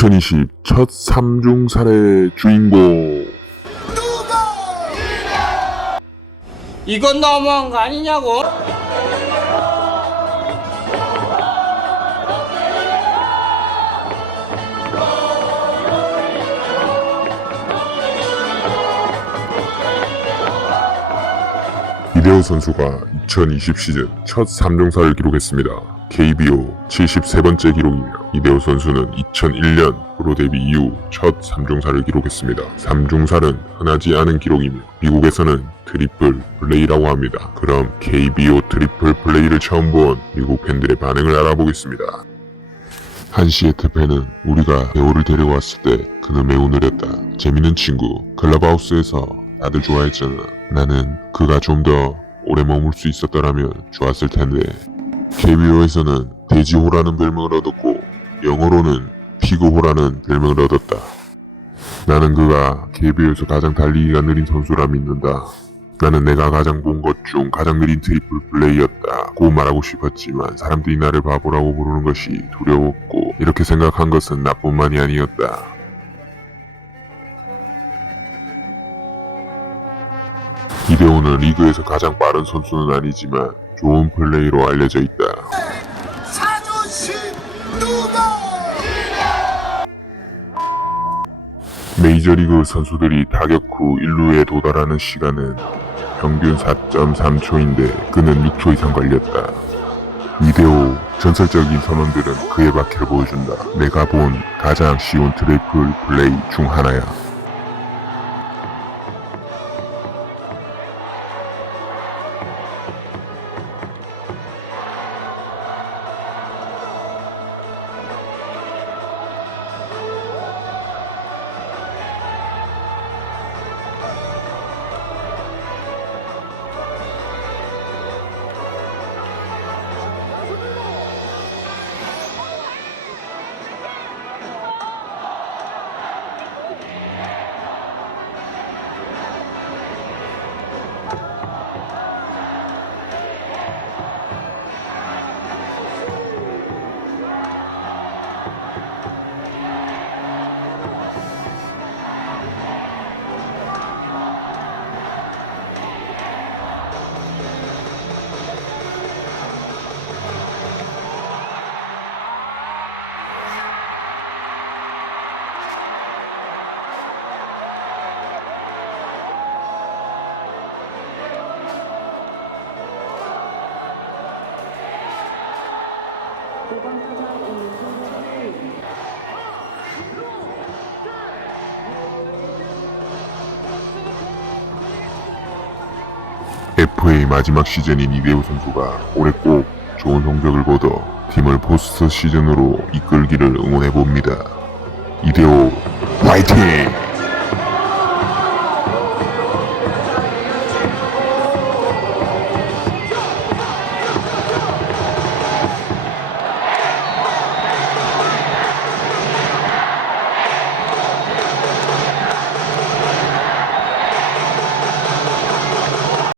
2020 첫 3중 살해 주인공 이건 너무한 거 아니냐고? 이대호 선수가 2020 시즌 첫 3중사를 기록했습니다. KBO 73번째 기록이며 이대호 선수는 2001년 프로 데뷔 이후 첫 3중사를 기록했습니다. 3중사는 흔하지 않은 기록이며 미국에서는 트리플 플레이라고 합니다. 그럼 KBO 트리플 플레이를 처음 본 미국 팬들의 반응을 알아보겠습니다. 한시의 특패는 우리가 배우를 데려왔을 때 매우 느렸다. 재밌는 친구 클럽하우스에서 다들 좋아했잖아. 나는 그가 좀 더 오래 머물 수 있었더라면 좋았을 텐데. KBO에서는 돼지호라는 별명을 얻었고 영어로는 피그호라는 별명을 얻었다. 나는 그가 KBO에서 가장 달리기가 느린 소수라 믿는다. 나는 내가 가장 본 것 중 가장 느린 트리플 플레이였다고 말하고 싶었지만 사람들이 나를 바보라고 부르는 것이 두려웠고 이렇게 생각한 것은 나뿐만이 아니었다. 이대호는 리그에서 가장 빠른 선수는 아니지만 좋은 플레이로 알려져 있다. 메이저리그 선수들이 타격 후 1루에 도달하는 시간은 평균 4.3초인데 그는 6초 이상 걸렸다. 이대호 전설적인 선언들은 그의 바퀴를 보여준다. 내가 본 가장 쉬운 트리플 플레이 중 하나야. FA 마지막 시즌인 이대호 선수가 올해 꼭 좋은 성적을 거둬 팀을 포스트 시즌으로 이끌기를 응원해봅니다. 이대호 화이팅!